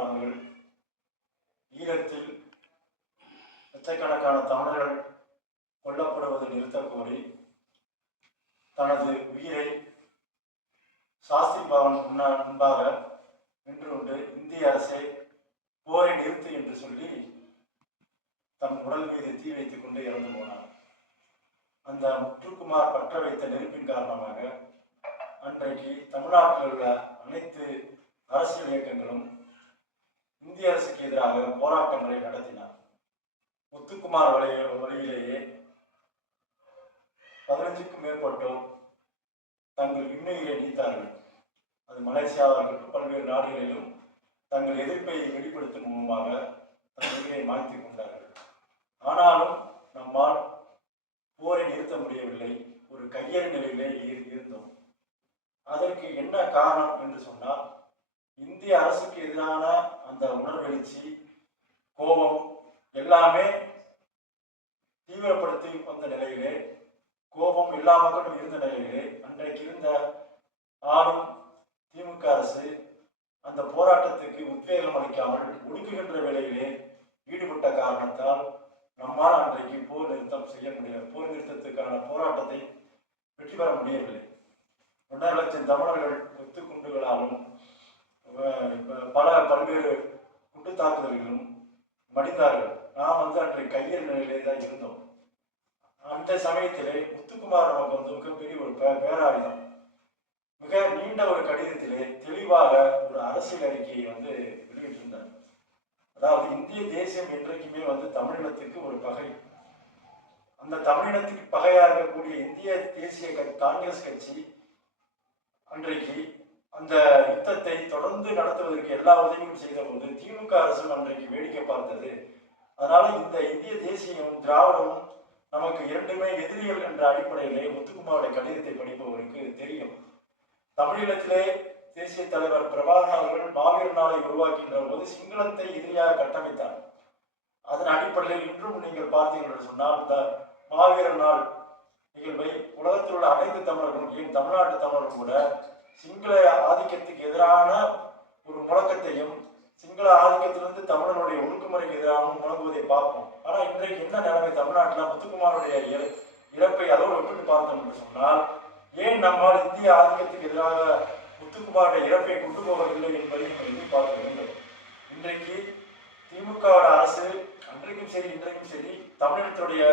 ஆரம்பங்கள் ஈழத்தில் லட்சக்கணக்கான தமிழர்கள் கொல்லப்படுவதை நிறுத்தக் கோரி தனது உயிரை சாஸ்திரி பவன் முன்பாக நின்று கொண்டு இந்திய அரசே போரை நிறுத்து என்று சொல்லி தன் உடல் மீது தீ வைத்துக் கொண்டு இறந்து போனார். அந்த முத்துக்குமார் பற்ற வைத்த நெருப்பின் காரணமாக அன்றைக்கு தமிழ்நாட்டில் உள்ள அனைத்து அரசியல் இயக்கங்களும் இந்திய அரசுக்கு எதிராக போராட்டங்களை நடத்தினார். முத்துக்குமார் வழியிலேயே 15க்கும் மேற்பட்டோர் தங்கள் இன்னுயிரை நீத்தார்கள். அது மலேசியாவிற்கும் பல்வேறு நாடுகளிலும் தங்கள் எதிர்ப்பை வெளிப்படுத்தும் மூலமாக தங்கள் உயிரை மாய்த்துக் கொண்டார்கள். ஆனாலும் நம்மால் போரை நிறுத்த முடியவில்லை. ஒரு கையறு நிலையிலே இருந்தோம். அதற்கு என்ன காரணம் என்று சொன்னால், இந்திய அரசுக்கு எதிரான அந்த உணர்வெழுச்சி, கோபம் எல்லாமே தீவிரப்படுத்தி வந்த நிலையிலே, கோபம் எல்லா மக்களும் இருந்த நிலையிலே, அன்றைக்கு இருந்த ஆளும் திமுக அரசு அந்த போராட்டத்துக்கு உத்வேகம் அளிக்காமல் ஒடுக்குகின்ற வேளையிலே ஈடுபட்ட காரணத்தால் நம்மால் அன்றைக்கு போர் நிறுத்தம் செய்ய முடியாது. போர் நிறுத்தத்துக்கான போராட்டத்தை வெற்றி பெற முடியவில்லை. 1.5 லட்சம் தமிழர்கள் ஒத்து குண்டுகளாலும் பல்வேறு குண்டு தாக்குதல்களும் மடிந்தார்கள். நாம் அன்றைக்கு கையெழு நிலையிலே தான் இருந்தோம். அந்த சமயத்திலே முத்துக்குமார் நமக்கு மிகப்பெரிய ஒரு பேராயுதம், மிக நீண்ட ஒரு கடிதத்திலே தெளிவாக ஒரு அரசியல் அறிக்கையை வெளியிட்டிருந்தார். அதாவது இந்திய தேசியம் என்றைக்குமே தமிழினத்துக்கு ஒரு பகை. அந்த தமிழினத்துக்கு பகையாக இருக்கக்கூடிய இந்திய தேசிய காங்கிரஸ் கட்சி அன்றைக்கு அந்த யுத்தத்தை தொடர்ந்து நடத்துவதற்கு எல்லா உதவியும் செய்த போது திமுக அரசும் அன்றைக்கு வேடிக்கை பார்த்தது. அதனால இந்த இந்திய தேசியமும் திராவிடமும் நமக்கு இரண்டுமே எதிரிகள் என்ற அடிப்படையிலே முத்துக்குமாருடைய கடிதத்தை படிப்பவருக்கு தெரியும். தமிழீழத்திலே தேசிய தலைவர் பிரபாகரன் அவர்கள் மாவீரர் நாளை உருவாக்கின்ற போது சிங்களத்தை எதிரியாக கட்டமைத்தார். அதன் அடிப்படையில் இன்றும் நீங்கள் பார்த்தீர்கள் என்று சொன்னால், இந்த மாவீரர் நாள் நிகழ்வை உலகத்தில் உள்ள அனைத்து தமிழர்களும், ஏன் தமிழ்நாட்டு தமிழர்களும் கூட சிங்கள ஆதிக்கத்துக்கு எதிரான ஒரு முழக்கத்தையும், சிங்கள ஆதிக்கத்திலிருந்து தமிழர்களுடைய ஒடுக்குமுறைக்கு எதிராகவும் முழங்குவதை பார்ப்போம். ஆனால் இன்றைக்கு என்ன நிலைமை தமிழ்நாட்டில் முத்துக்குமாருடைய இறப்பை அதோடு ஒப்பிட்டு பார்த்தோம் என்று சொன்னால், ஏன் நம்மால் இந்திய ஆதிக்கத்துக்கு எதிராக முத்துக்குமாருடைய இறப்பை கொண்டு போவதில்லை என்பதை நம்ம பார்க்க வேண்டும். இன்றைக்கு திமுக அரசு அன்றைக்கும் சரி இன்றைக்கும் சரி தமிழகத்துடைய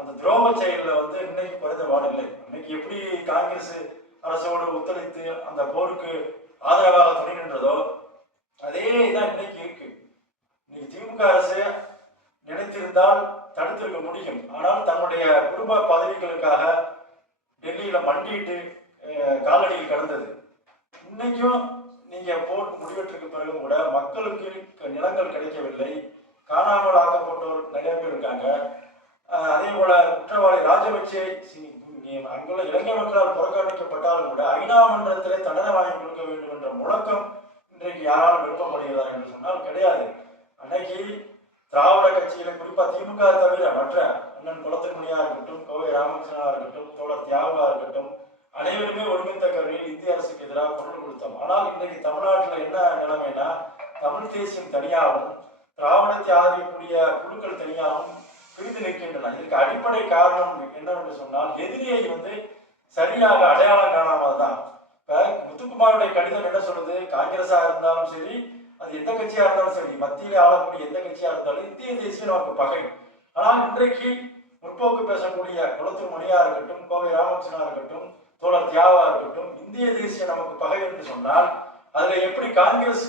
அந்த துரோக செயலில் இன்னைக்கு குறைந்த பாடில்லை. இன்னைக்கு எப்படி காங்கிரஸ் அரசோடு ஒத்துழைத்து அந்த போருக்கு ஆதரவாக துணை நின்றதோ அதே தான் இன்னைக்கு இருக்கு. இன்னைக்கு திமுக அரசு நினைத்திருந்தால் தடுத்திருக்க முடியும். ஆனால் தன்னுடைய குடும்ப பதவிகளுக்காக டெல்லியில மண்டிட்டு காலடியில் கடந்தது. இன்னைக்கும் நீங்க போர் முடிவெற்றிற்கு பிறகு கூட மக்களுக்கு நிலங்கள் கிடைக்கவில்லை. காணாமல் ஆக்கப்பட்டோர் நிறைய பேர் இருக்காங்க. அதே போல குற்றவாளி ராஜபக்சே அங்குள்ள இலங்கை மக்களால் புறக்கணிக்கப்பட்டாலும் கூட ஐநா மன்றத்திலே தண்டனை வாங்கி கொடுக்க வேண்டும் என்ற முழக்கம் இன்றைக்கு யாராலும் விருப்பப்படுகிறதா என்று சொன்னால் கிடையாது. அன்னைக்கு திராவிட கட்சியில குறிப்பா திமுக தவிர மற்ற அண்ணன் குலத்துக்குனியா இருக்கட்டும், கோவை ராமகிருஷ்ணனா இருக்கட்டும், தோழர் தியாகா இருக்கட்டும், அனைவருமே ஒருமித்த கருவியில் இந்திய அரசுக்கு எதிராக குரல் கொடுத்தோம். ஆனால் இன்றைக்கு தமிழ்நாட்டில் என்ன நிலைமைனா, தமிழ் தேசியம் தனியாகவும் திராவிடத்தை ஆதரிக்கக்கூடிய குழுக்கள் தனியாகவும் பிரிந்து நிற்கின்றன. இதற்கு அடிப்படை காரணம் என்னவென்று சொன்னால், எதிரியை சரியாக அடையாளம் காணாமல்தான். இப்ப முத்துக்குமாருடைய கடிதம் என்ன சொல்லுது, காங்கிரஸா இருந்தாலும் சரி, அது எந்த கட்சியா இருந்தாலும் சரி, மத்தியிலே ஆளக்கூடிய எந்த கட்சியா இருந்தாலும் இந்திய தேசியம் நமக்கு பகை. ஆனால் இன்றைக்கு முற்போக்கு பேசக்கூடிய குளத்தூர் மணியா இருக்கட்டும், கோவை ராமகிருஷ்ணனா இருக்கட்டும், தோழர் தியாகா இருக்கட்டும், இந்திய தேசியம் நமக்கு பகை என்று சொன்னால் அதுல எப்படி காங்கிரஸ்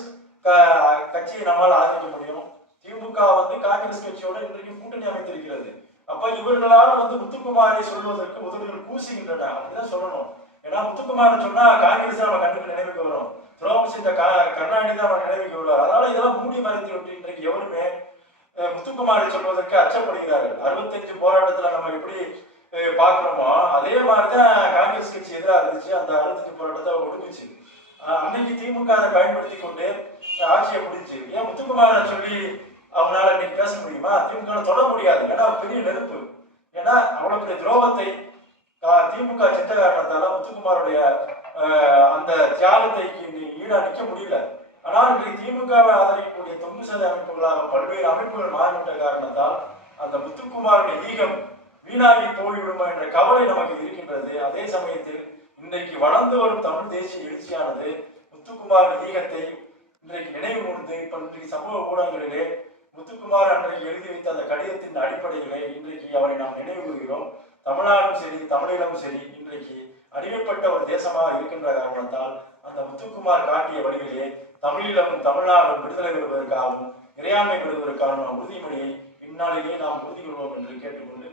கட்சியை நம்மால் ஆதரிக்க முடியும்? திமுக காங்கிரஸ் கட்சியோட இன்றைக்கு கூட்டணி அமைத்திருக்கிறது. அப்ப இவர்களால் முத்துக்குமாரை சொல்வதற்கு உதவிகள் கூசுகின்றன அப்படிதான் சொல்லணும். ஏன்னா முத்துக்குமாரை சொன்னா காங்கிரஸ் நம்ம கண்ணுக்கு நினைவுக்கு வரும், துரோகம் செஞ்ச கருணாநிதி தான் நம்ம நினைவுக்கு வருவார். அதனால இதெல்லாம் மூடி மறைத்து விட்டு இன்றைக்கு எவருமே முத்துக்குமாரை சொல்வதற்கு அச்சப்படுகிறார்கள். 65 போராட்டத்துல நம்ம எப்படி பாக்குறோமோ அதே மாதிரிதான் காங்கிரஸ் கட்சி எதிராக இருந்துச்சு. அந்த 65 போராட்டத்தை ஒடுக்குச்சு. அன்னைக்கு திமுக அதை பயன்படுத்தி கொண்டு ஆட்சியை பிடிச்சு. ஏன் முத்துக்குமாரை சொல்லி அவங்களால இன்னைக்கு பேச முடியுமா? திமுக தொட முடியாது. ஏன்னா பெரிய நெருப்பு. ஏன்னா அவ்வளவு பெரிய துரோகத்தை திமுக சென்ற காரணத்தால முத்துக்குமாருடைய அந்த தியாகத்தை ஈடா நிற்க முடியல. ஆனால் இன்றைக்கு திமுகவை ஆதரிக்கக்கூடிய தொங்கு சதை அமைப்புகளாக பல்வேறு அமைப்புகள் மாறிவிட்ட காரணத்தால் அந்த முத்துக்குமாரின் ஈகம் வீணாகி போய்விடுமா என்ற கவலை நமக்கு இருக்கின்றது. அதே சமயத்தில் இன்றைக்கு வளர்ந்து வரும் தமிழ் தேசிய எழுச்சியானது முத்துக்குமாரின் ஈகத்தை இன்றைக்கு நினைவு கூர்ந்து இப்ப இன்றைக்கு சமூக ஊடகங்களிலே முத்துக்குமார் அன்றைக்கு எழுதி வைத்த அந்த கடிதத்தின் அடிப்படையிலே இன்றைக்கு அவரை நாம் நினைவு கூறுகிறோம். தமிழ்நாடும் சரி தமிழீழமும் சரி இன்றைக்கு அடிமைப்பட்ட ஒரு தேசமாக இருக்கின்ற காரணத்தால் அந்த முத்துக்குமார் காட்டிய வழியிலே தமிழீழமும் தமிழ்நாடும் விடுதலை பெறுவதற்காகவும் இறையாண்மை பெறுவதற்கான உறுதிமொழியை இந்நாளிலே நாம் உறுதி கொள்வோம் என்று கேட்டுக்கொண்டு